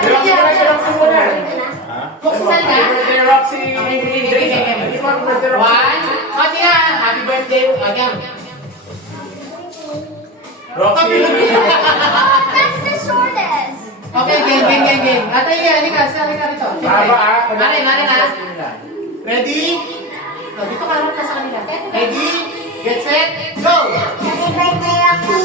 Roxy muna. Roxy saan ka? Roxy. One. O, tina. Happy birthday. Again. Roxy. That's the shortest. Okay, game. Ate, halika rito. Mare na. Ready? O, dito ka harap ka sa kanila. Ready? Get set, go! Happy birthday, Roxy.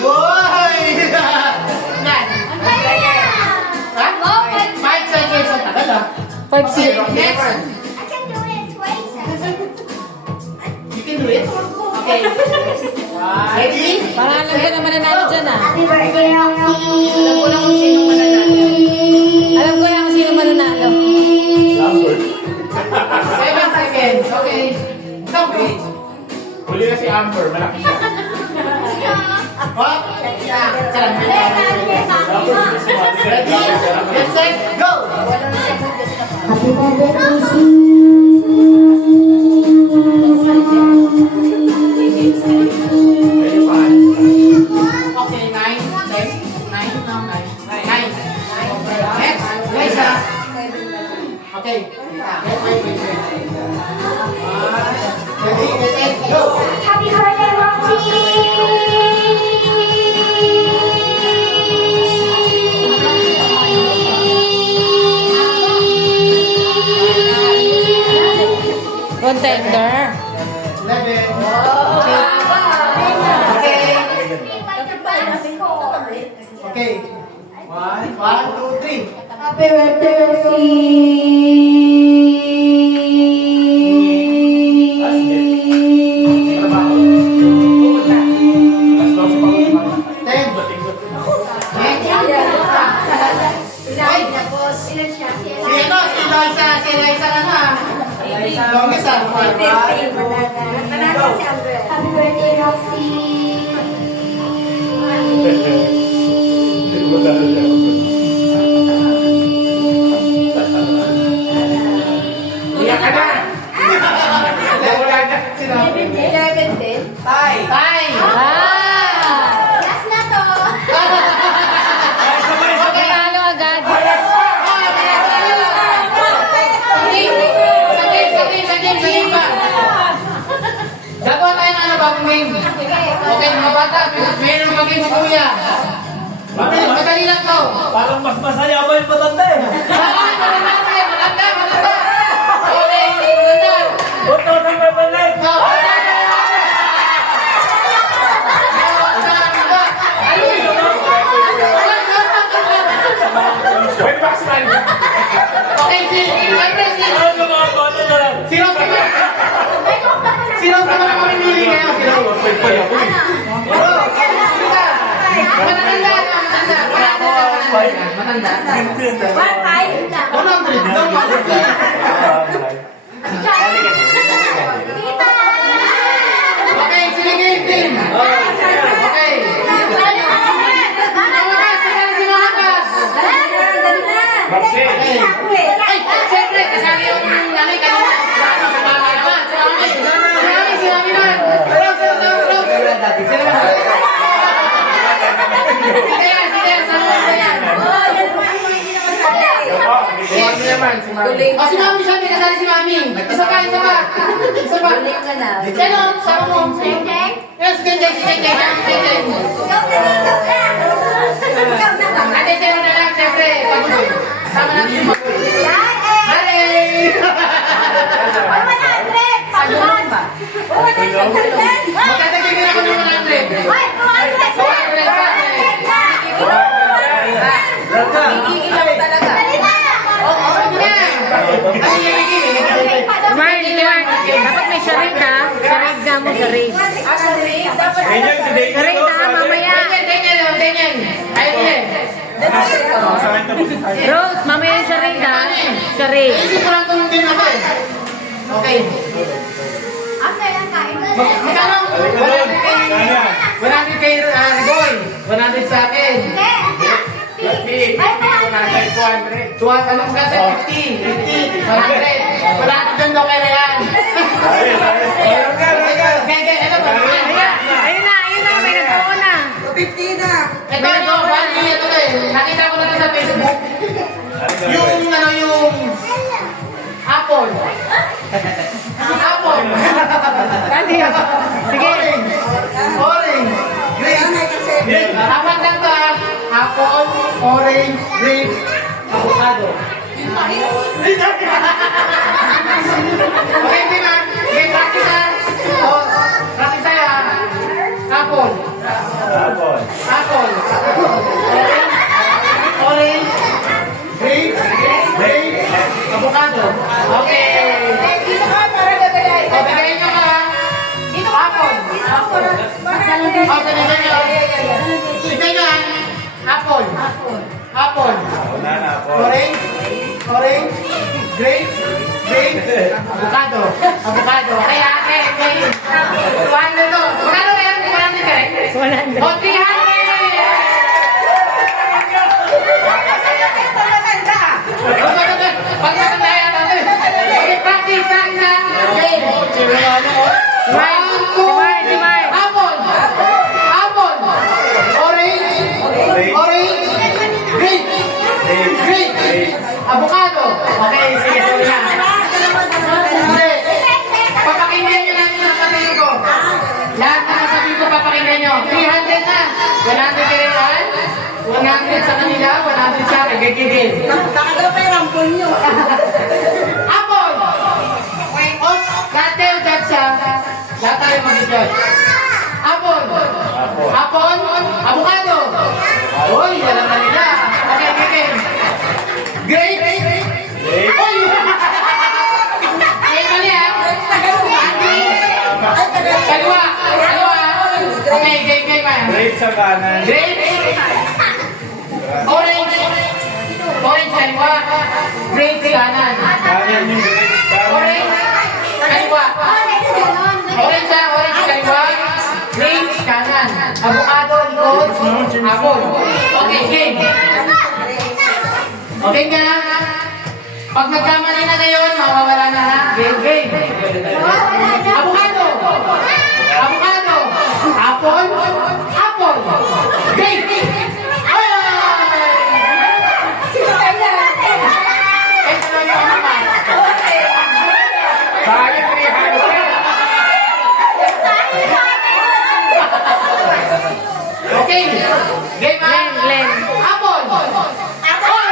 Woy! Yan. Ang kaya. Ha? 5 seconds. Ang tagal ah. 5 Okay, seconds. next. I can do it twice. You can do it? Okay. Ready? Parang alam ko na mananalo dyan ah. Happy birthday, Roxy. Alam ko na kung sino mananalo. 7 seconds. Okay. Okay. Huli na si Amber, malaki siya. What? Ready? Get set, go! Happy birthday, Roxy. Very fun. Okay, 9. Now 9. Next. Next ah. Okay. Ready? Get set, go! Happy birthday, Roxy. Contender. 11. Okay. 1, 2, 3. Happy birthday, Roxy. Trabaho. Mas daw si Pao. 10. Si Liza na na. Longest ah. Happy birthday, Roxy. Iyak ka na. Wala na sinabi. Tay. Last na to. Mananalo agad. Saglit pa. Gagawa tayo ng ano bagong game. Okay, mga bata, mayroong mag-game si Kuya. Madali lang to. Parang mas masaya ba yung matanda eh? Matanda. Okay, matanda. Buto ng babalik! Pwede ba kasalain? Okay, Ano mga boto na lang? si Rose naman ang mamimili ngayon. Si Rose. Matanda. 100. Okay, sige, game. Okay. Roxy! Ay, siyempre, kasali yung nanay kanina. Si mami naman. Si mami naman. Rose. Sige, sama ko yan. Si mami siya, may kasali si mami. Isa pa. Sino? Sama mo. Yes, Deng. Ate, sino na lang, siyempre. Sama natin yung mga. Magkatagin ako ng 100. Mark, dapat may charade ha. Charade ka mo, charade. Ganyan si Daniel. Charade ha, mamaya. Daniel. Ayun. Rose, mamaya yung charade ha. Charade. Isip ko lang kung din ako eh. Okay. Magkano? 100 kay Rigoy. 100 sa akin. 200. Anong kasi? 50. 100. 100 doon daw kay Rayan. Ayun na, may nagbuo na. Ito, bali, ito na eh. Nakita ko na ito sa Facebook. Yung apple. Apple. Dali. Sige. Orange. Green. Apat lang to ah. Apple, orange, green, avocado. Okay, di ba? Okay, practice ah. Oh, practice tayo ah. Apple. Apple. Apple. Orange. Green. Green. Avocado. Okay. O, bigay nyo ka. Apple. O, tignan nyo. Tignan nyo ah. Apple. Apple. Ulan, apple. Orange. Orange. Green. Green. Avocado. Avocado. Kaya, okay. 200 to. Magkano kaya? 100 ka rin? 100. O, 300! Pag matanda yan natin. Okay, practice na. Okay. Timay. Apple. Apple. Orange. Orange. Green. Green. Avocado. Okay, sige, sorry na. Hindi. Papakinggan nyo lang yung sasabihin ko. Lahat na sasabihin ko, papakinggan nyo. 300 na. 100 kay Rewan. 100 sa kanila, 100 sa akin. Gigigil. Apple! Oops! Lahat kayo judge siya. Lahat tayo mag-judge. Apple! Apple! Avocado! Uy, alam na nila. Okay. Grape! Uy! Ay, mali ah. Kaliwa! Okay, game ah. Grape sa kanan. Grape! Orange! Orange kaliwa! Grape kanan! Kanan yung grape. Orange! Kaliwa! Orange kaliwa! Grape kanan! Avocado likod! Apple! Okay, game! Okay nga! Pag nagkamali na ngayon, mawawala na ha! Game! Avocado! Avocado! Apple! Grape! Ay! Eh, ano yung naman? Sayang 300. Okay. Game on. Glenn. Apple. Apple.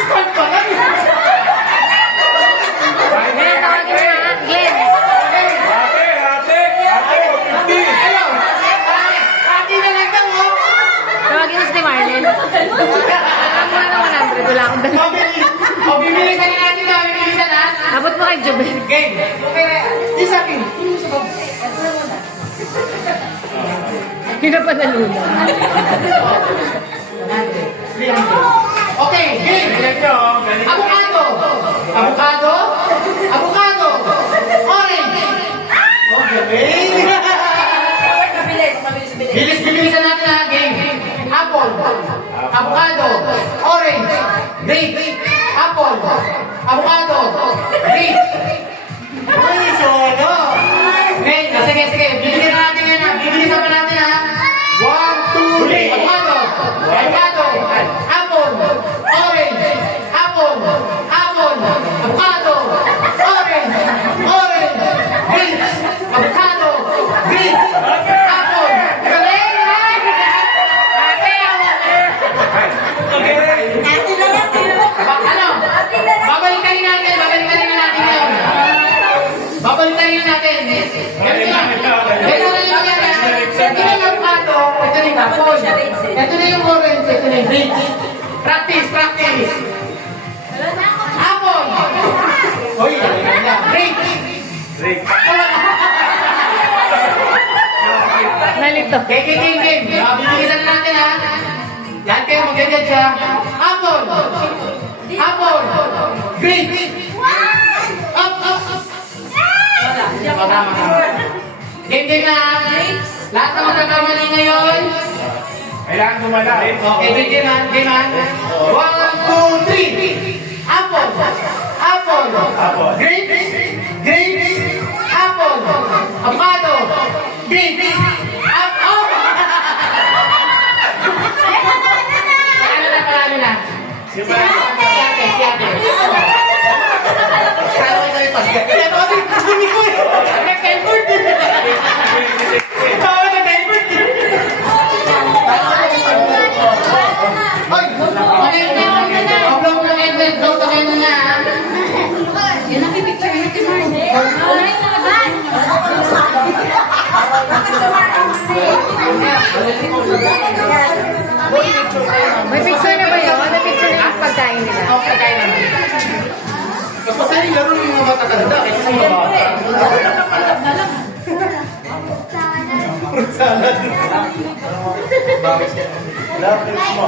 Start pa lang. Glenn, tawagin mo na. Glenn. Ate, 50. Hello. Ate na lang daw, oh. Tawagin mo si Marlene. Alam mo na 100. Wala akong dala. O, bibili ka na natin na. Bibili ka na. Abot mo kay Jubel. Game. Isapin. Yun na pa nalula. Okay, game. Galing nyo, galing. Avocado. Orange. Oh, galing. Bilis-bilisan natin ha, game. Apple. Avocado. Orange. Grape. Apple. Avocado. Grape. Uy, solo. Okay, sige. Bibilisan natin yan ha. Bibilisan pa natin ha. 1, 2, 3. Avocado. Apple. Orange. Apple. Avocado. Orange. Grape. Avocado. Grape. Apple. Galing ha. Ano? Babalikan natin yun. Babalikan natin. Ganito lang yung maganda. Ito na yung avocado, ito na yung apple. Ito na yung orange, ito na yung grape. Practice. Apple. Uy, ganda. Grape. Grape. Nalito. Game. Bibilisan natin ha. Lahat kayo maganda siya. Apple. Grape. Up. Game na. Lahat na magkakamali ngayon. Kailangan gumala. Okay, game na. 1, 2, 3. Apple. Grape. Apple. Avocado. Grape. Up. Nag-keyboard din. Tawa na keyboard din. Hoy! Okay, block na kayo na. Block na kayo na. Yan ang pipicture niya si Mark. May picture na ba yun? May picture na yung pagkain nila. Okay, kaya naman. Mas masaya yung laro yung mga matatanda kaysa sa mga bata. Fruit salad. Lapis mo.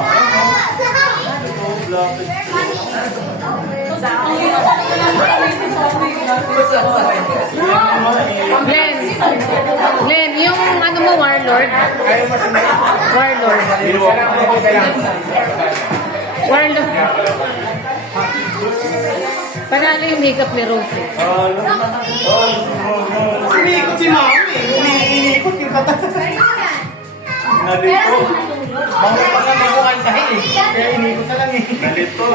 Glenn, yung ano mo, Warlord? Ayaw mo sa Warlord. Warlord. Panalo yung makeup ni Rosie. Iniikot si Mami. Iniikot yung kata. Nalito. Mga pa lang mabukan tayo eh. Kaya iniikot na lang eh. Nalito.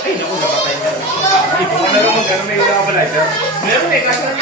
Ay, naku, napatay na. Ay, kung ano mo, gano'n may wala ka pala. Meron eh, kaso na